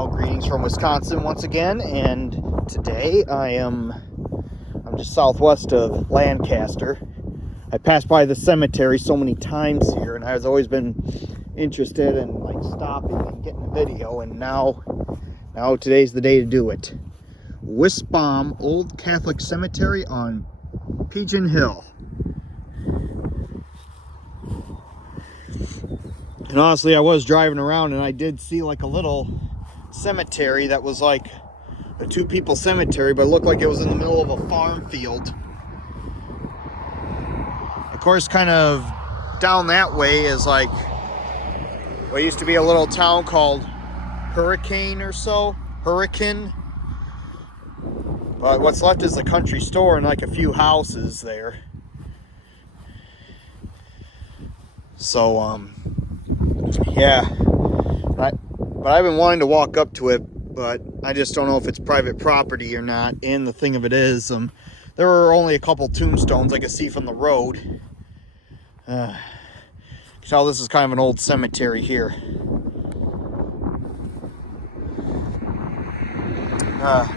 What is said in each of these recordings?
Well, greetings from Wisconsin once again, and today I'm just southwest of Lancaster. I passed by the cemetery so many times here, and I've always been interested in like stopping and getting a video, and now today's the day to do it. Wissbaum Old Catholic Cemetery on Pigeon Hill. And honestly, I was driving around and I did see like a little cemetery that was like a two-people cemetery, but it looked like it was in the middle of a farm field. Of course, kind of down that way is like what used to be a little town called Hurricane. But what's left is a country store and like a few houses there. So, yeah. But I've been wanting to walk up to it, but I just don't know if it's private property or not. And the thing of it is, there were only a couple tombstones I could see from the road. So this is kind of an old cemetery here.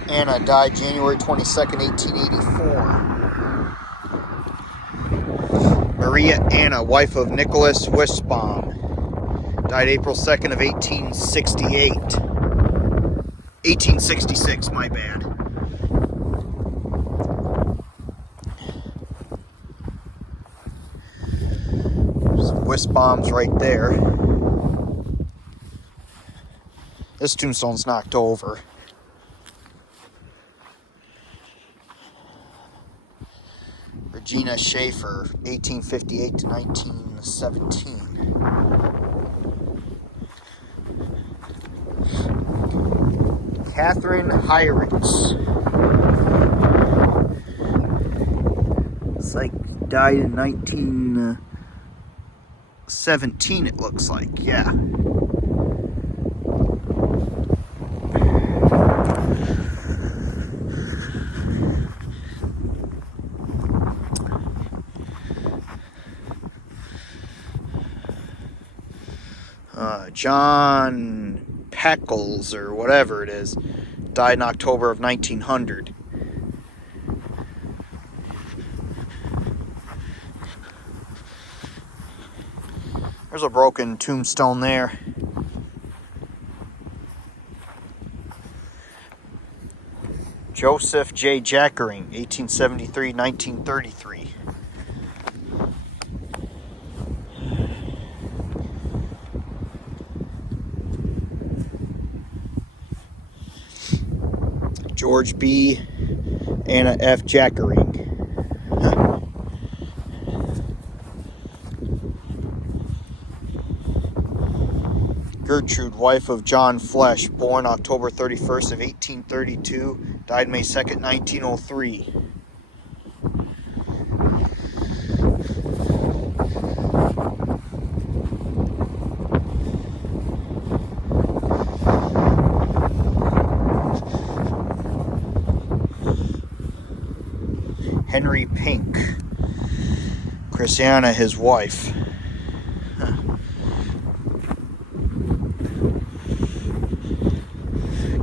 Anna died January 22nd, 1884. Maria Anna, wife of Nicholas Wissbaum, died April 2nd of 1866, my bad. Some Wissbaums right there. This tombstone's knocked over. Regina Schaefer, 1858 to 1917. Catherine Hirons. It's like died in 1917, it looks like, yeah. John Peckles, or whatever it is, died in October of 1900. There's a broken tombstone there. Joseph J. Jackering, 1873-1933. George B. Anna F. Jackering. Gertrude, wife of John Flesh, born October 31st of 1832, died May 2nd, 1903. Henry Pink, Christiana, his wife.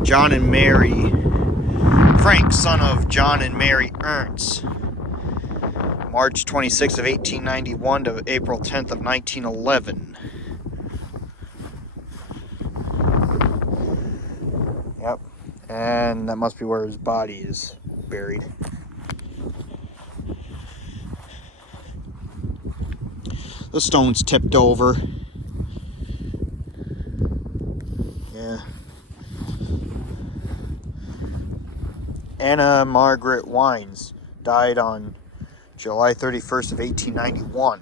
John and Mary, Frank, son of John and Mary Ernst, March 26th of 1891 to April 10th of 1911. Yep, and that must be where his body is buried. The stone's tipped over. Yeah. Anna Margaret Wines died on July 31st of 1891.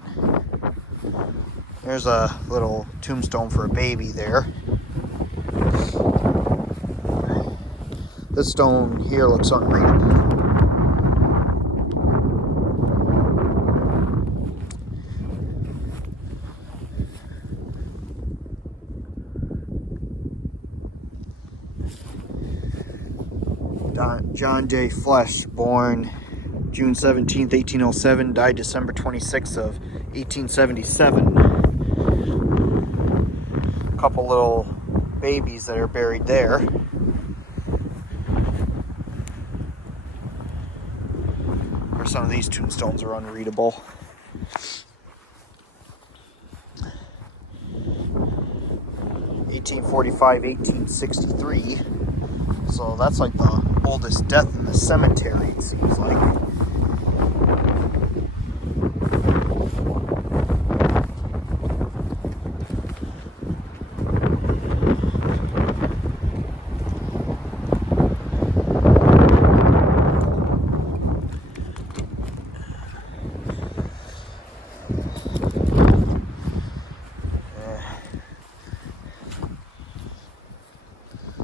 There's a little tombstone for a baby there. This stone here looks unreadable. John J. Flesh, born June 17th, 1807, died December 26th of 1877. A couple little babies that are buried there. Or some of these tombstones are unreadable. (1845, 1863). So that's like the oldest death in the cemetery, it seems like.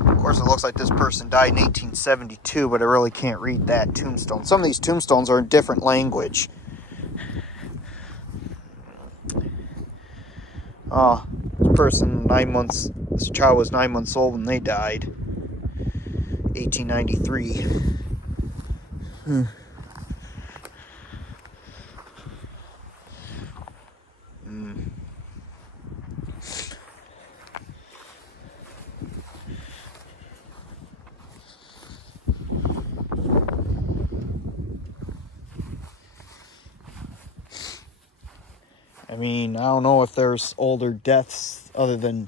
Of course, it looks like this person died in 1872, but I really can't read that tombstone. Some of these tombstones are in different language. This child was 9 months old when they died. 1893. I mean, I don't know if there's older deaths other than,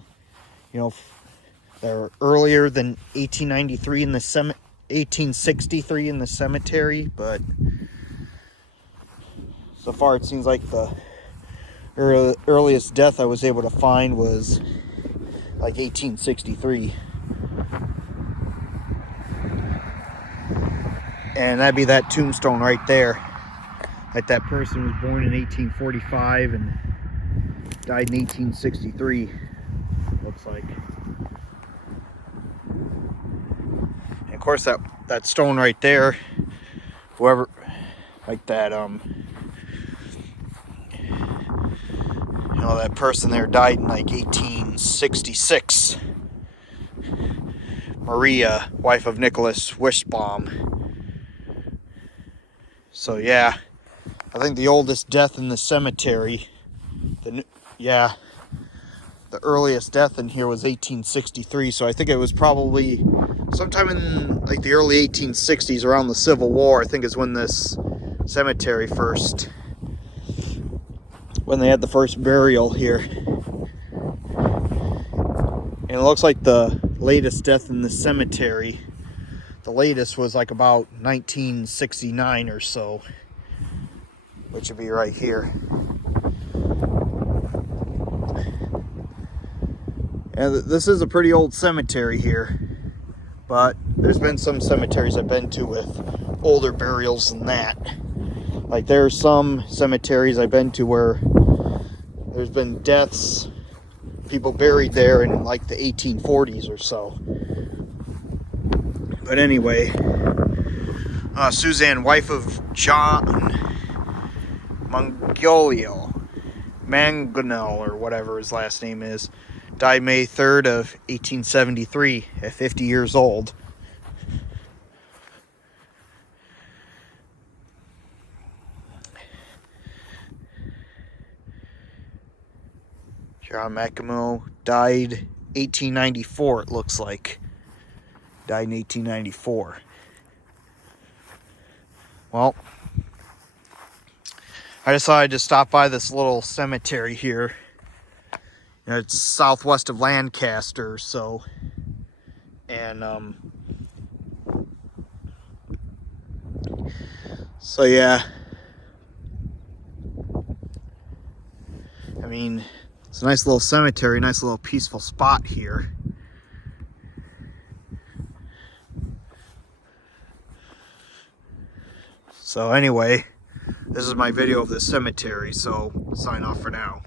they're earlier than 1893 in the 1863 in the cemetery, but so far it seems like the earliest death I was able to find was like 1863. And that'd be that tombstone right there. Like that person was born in 1845 and died in 1863, looks like. And of course that stone right there, whoever, like that, that person there died in like 1866. Maria, wife of Nicholas Wissbaum. So yeah, I think the oldest death in the cemetery, the earliest death in here was 1863. So I think it was probably sometime in like the early 1860s, around the Civil War, I think is when this cemetery when they had the first burial here. And it looks like the latest death in the cemetery, the latest was like about 1969 or so, which would be right here. And this is a pretty old cemetery here, but there's been some cemeteries I've been to with older burials than that. Like there's some cemeteries I've been to where there's been deaths, people buried there in like the 1840s or so. But anyway, Suzanne, wife of John Mangonel, or whatever his last name is, died May 3rd of 1873 at 50 years old. John Mangonel died 1894, it looks like. Died in 1894. Well, I decided to stop by this little cemetery here. It's southwest of Lancaster, so, and so yeah, I mean, it's a nice little cemetery, nice little peaceful spot here. So anyway, this is my video of this cemetery, so sign off for now.